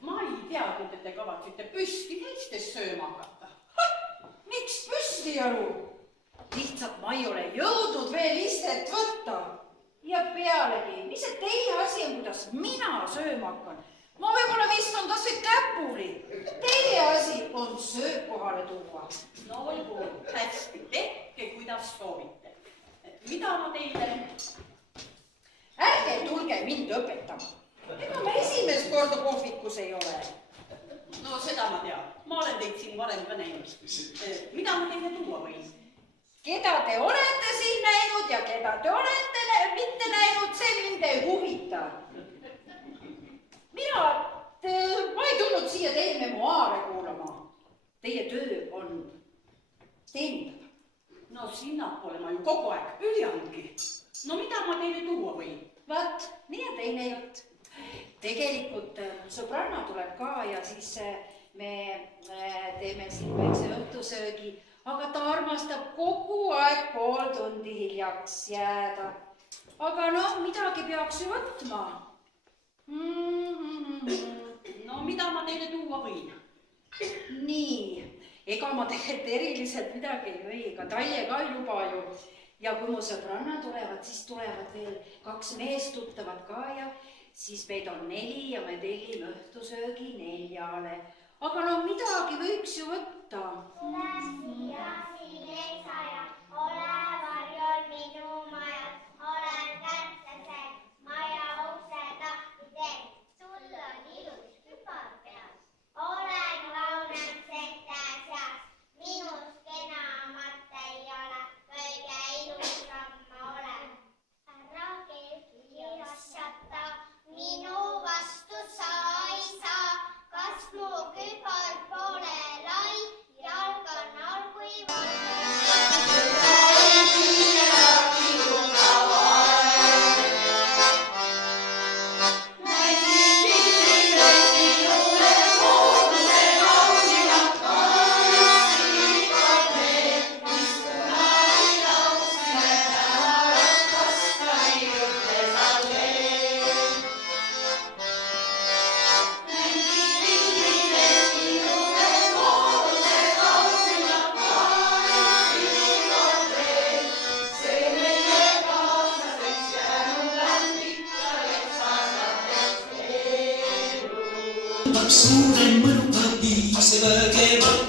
Ma ei teadnud, et te kavatsite püsti teistest sööma hakata. Miks püsti, Jaru? Lihtsalt ma ei ole jõudnud veel istet võtta. Ja pealegi, mis see teie asi on, kuidas mina sööma hakkan? Ma võib-olla viskan kas või käpuli. Teie asi on sööb kohale tuua. No olgu, hästi, tehke kuidas soovite. Mida ma teile? Ärge tulge mind õpetama. Ega ma esimest korda kohvikus ei ole. No seda ma tean. Ma olen teid siin varem ka näinud. Mida ma teile tuua võin? Keda te olete siin näinud ja keda te olete mitte näinud, see mind ei huvita. Ma ei tulnud siia teie memuaare kuulama. Teie töö on teenindada. No sinnapoole ma ju kogu aeg püüangi. No mida ma teile tuua võin? Vaat, nii ja teine jutt. Tegelikult sõbranna tuleb ka ja siis me teeme siin väikse õhtusöögi, aga ta armastab kogu aeg pool tundi hiljaks jääda. Aga noh, midagi peaks ju võtma. No mida ma teile tuua võin? Nii, ega ma tegelikult eriliselt midagi ei või, ega Talje ka ei luba ju. Ja kui mu sõbranna tulevad, siis tulevad veel 2 meest tuttavad ka ja siis meid on 4 ja me tellime õhtusöögi 4-le. Aga no midagi võiks ju võtta. Tule siia siin etsaja, ole varjol minu majas, olen kätlased, maja ukse tahti teen, sul on ilus küpar peas. Olen kaunem sete seas, minust kenamat ei ole, kõige ilusam ma olen. Ära keegi asjata, minu vastu sa ei saa, kas mu küpar pole lai, jalg on all kui Suurem mõnuga piiseva kevad,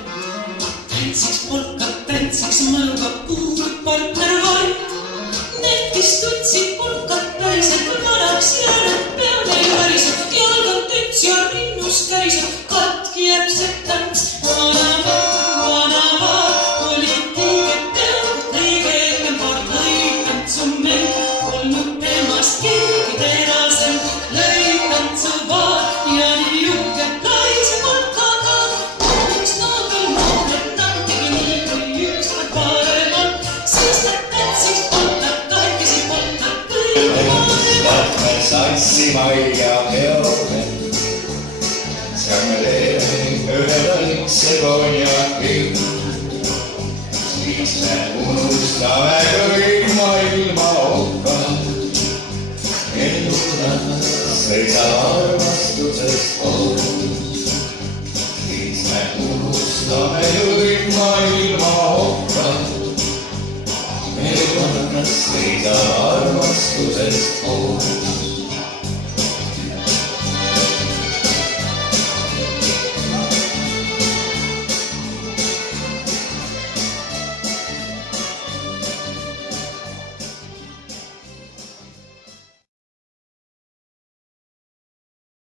tantsiks polkad, tantsiks mõnuga kuulub partner vaid. Need, kes tundsid polkad päriselt, kui vanaks jäänud pea neil variseb, jalgad üts ja rinnus käriseb, katki jääb see tants. Vanava, olid tiiged pead, õigem paar lõikand su mäng, olnud temast keegi terasem, lõikand su vaad ja nii juhke laise polkaga. Üks naabel noorem nattigi nii, kui ükskord parem on, siis nad tantsiks polkad, kahekesi polkad kõik parem. Lähme tantsima ja peole, seal me teeme ühe väikse konjaki. Siis me unustame kõik maailma okkad, ennast ei saa armastusest hoos. Siis me unustame kõik maailma okkad, ennast ei saa armastusest hoos.